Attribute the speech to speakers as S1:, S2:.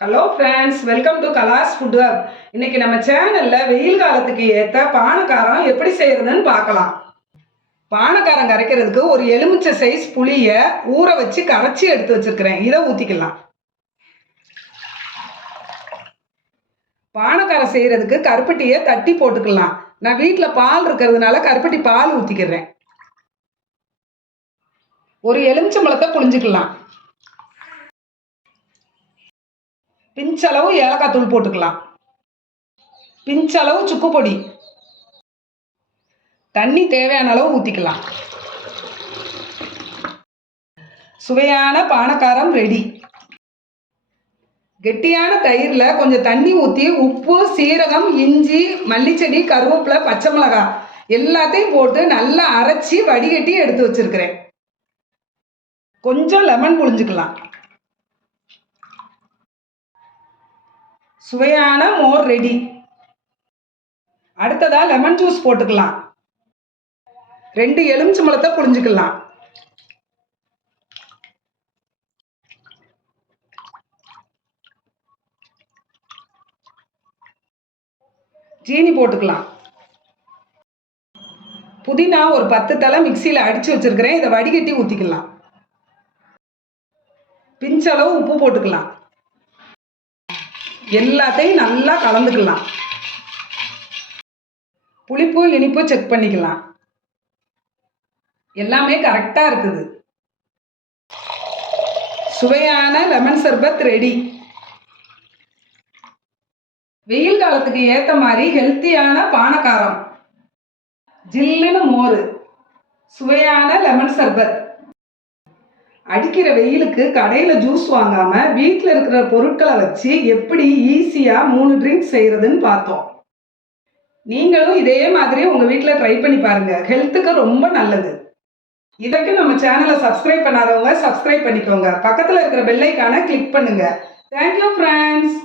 S1: Hello friends welcome to Kalas food hub இன்னைக்கு நம்ம சேனலில் வெயில் காலத்துக்கு ஏற்ற பானக்காரம் எப்படி செய்யறதுன்னு பார்க்கலாம். பானக்காரம் கரைக்கிறதுக்கு ஒரு எலுமிச்சை சைஸ் புளியை ஊற வச்சு கரைச்சி எடுத்து வச்சிருக்கிறேன். இதை ஊற்றிக்கலாம் பானக்காரம் செய்கிறதுக்கு கருப்பட்டியை தட்டி போட்டுக்கலாம். நான் வீட்டில் பால் இருக்கிறதுனால கருப்பட்டி பால் ஊற்றிக்கிறேன் ஒரு எலுமிச்சம்பழத்தை புழிஞ்சுக்கலாம். பிஞ்சளவு ஏலக்காய் தூள் போட்டுக்கலாம். பிஞ்சளவு சுக்கு பொடி. தண்ணி தேவையான அளவு ஊற்றிக்கலாம் சுவையான பானக்காரம் ரெடி கெட்டியான தயிரில் கொஞ்சம் தண்ணி ஊற்றி உப்பு சீரகம் இஞ்சி மல்லிச்செடி கருவேப்பிலை பச்சை மிளகாய் எல்லாத்தையும் போட்டு நல்லா அரைச்சி வடிகட்டி எடுத்து வச்சிருக்கிறேன். கொஞ்சம் லெமன் புழிஞ்சுக்கலாம். சுவையான மோர் ரெடி அடுத்ததா லெமன் ஜூஸ் போட்டுக்கலாம். ரெண்டு எலுமிச்சம்பழத்தை புழிஞ்சுக்கலாம். ஜீனி போட்டுக்கலாம். புதினா ஒரு பத்து தலை மிக்சியில் அடித்து வச்சிருக்கிறேன். இதை வடிகட்டி ஊற்றிக்கலாம் பிஞ்சளவு உப்பு போட்டுக்கலாம். எல்லாத்தையும் நல்லா கலந்துக்கலாம். புளிப்பு இனிப்பு செக் பண்ணிக்கலாம். எல்லாமே கரெக்டாக இருக்குது. சுவையான லெமன் சர்பத் ரெடி வெயில் காலத்துக்கு ஏற்ற மாதிரி ஹெல்த்தியான பானக்காரம். ஜில்லுன்னு மோர். சுவையான லெமன் சர்பத் அடிக்கிற வெயிலுக்கு கடையில் ஜூஸ் வாங்காம வீட்டில் இருக்கிற பொருட்களை வச்சு எப்படி ஈஸியாக மூணு ட்ரிங்க் செய்கிறதுன்னு பார்த்தோம். நீங்களும் இதே மாதிரி உங்கள் வீட்டில் ட்ரை பண்ணி பாருங்கள் ஹெல்த்துக்கு ரொம்ப நல்லது. இதற்கு நம்ம சேனலை சப்ஸ்கிரைப் பண்ணாதவங்க சப்ஸ்கிரைப் பண்ணிக்கோங்க. பக்கத்தில் இருக்கிற பெல்லைக்கான கிளிக் பண்ணுங்கள் தேங்க்யூ ஃப்ரெண்ட்ஸ்